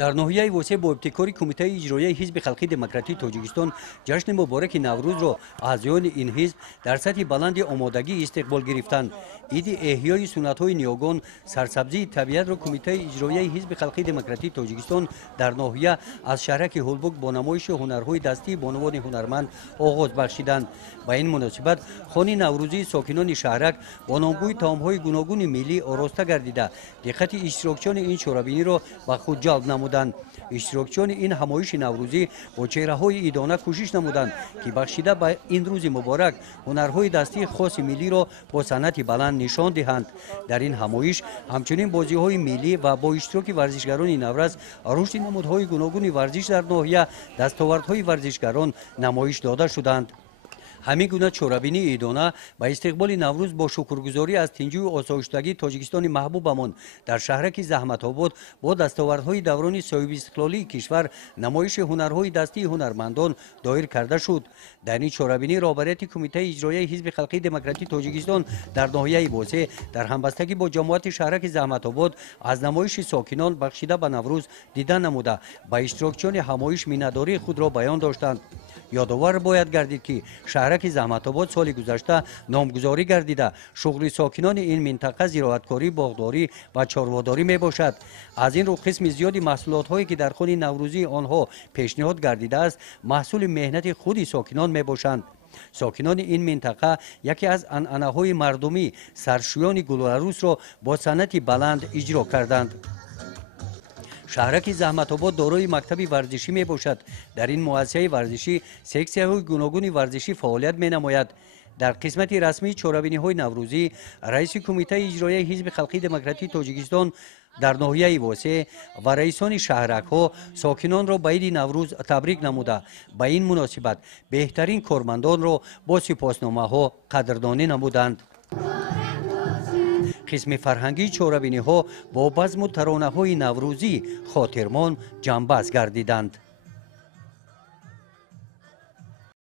در ناحیه وسیع با ابتکار کمیته اجرایی حزب خلقی دموکراتیک تاجیکستان جشن مبارک نوروز را اعضایان این حزب در سطح بلند آمادگی استقبال گرفتند. عید احیای سنت‌های نیاگان سرسبزی طبیعت را کمیته اجرایی حزب خلقی دموکراتیک تاجیکستان در ناحیه از شهرک هولبوک با نمایش هنرهای دستی بانوان هنرمند آغاز بخشیدند. با این مناسبت خانه نوروزی ساکنان شهرک با نامگوی طعام‌های گوناگون ملی آراسته گردیده دقت اشتراکچیان این شورابینی را به خود جلب نمودند. اشتراکچیان این همایش نوروزی با چهره‌های ایدانه کوشش نمودند که بخشیده به این روز مبارک هنرهای دستی خاص ملی را با صنعت بلند نشان دهند. در این همایش همچنین بازی‌های ملی و با اشتراک ورزشگران نورز رشد نمودهای گوناگون ورزش در ناحیه دستاوردهای ورزشگران نمایش داده شدند. همین گونه چورابینی ایدانه به استقبال نوروز با شکرگزاری از تنجوی آسایشتگی تاجیکستان محبوبمان در شهرک زحمت آباد با دستاوردهای دوران صاحب استقلالی کشور نمایش هنرهای دستی هنرمندان دایر کرده شد. در این چورابینی رهبریت کمیته اجرایی حزب خلقی دموکراتیک تاجیکستان در ناحیه واسع در همبستگی با جماعت شهرک زحمت آباد از نمایش ساکنان بخشیده به نوروز دیدن نموده به اشتراکچیان همایش مینه‌داری خود را بیان داشتند. یادآور باید گردید که شهرک زحمت آباد سال گذشته نامگذاری گردیده شغل ساکنان این منطقه زراعتکاری، باغداری و چارواداری می باشد. از این رو قسم زیادی محصولات هایی که در خانه نوروزی آنها پیشنهاد گردیده است محصول مهنت خود ساکنان می باشند. ساکنان این منطقه یکی از عنعنه‌های مردمی سرشویان گل‌عروس را با صنعت بلند اجرا کردند. شهرک زحمت آباد دارای مکتب ورزشی می باشد. در این مؤسسه ورزشی سکسی‌های گوناگون ورزشی فعالیت می نماید. در قسمت رسمی چورابینی‌های نوروزی رئیس کمیته اجرایی حزب خلقی دموکراتیک تاجیکستان در ناحیه واسع و رئیسان شهرک‌ها ساکنان را به عید نوروز تبریک نموده به این مناسبت بهترین کارمندان را با سپاسنامه‌ها قدردانی نمودند. قسم فرهنگی چورابینی‌ها با بزم و ترانه‌های نوروزی خاطرمان جنبش گردیدند.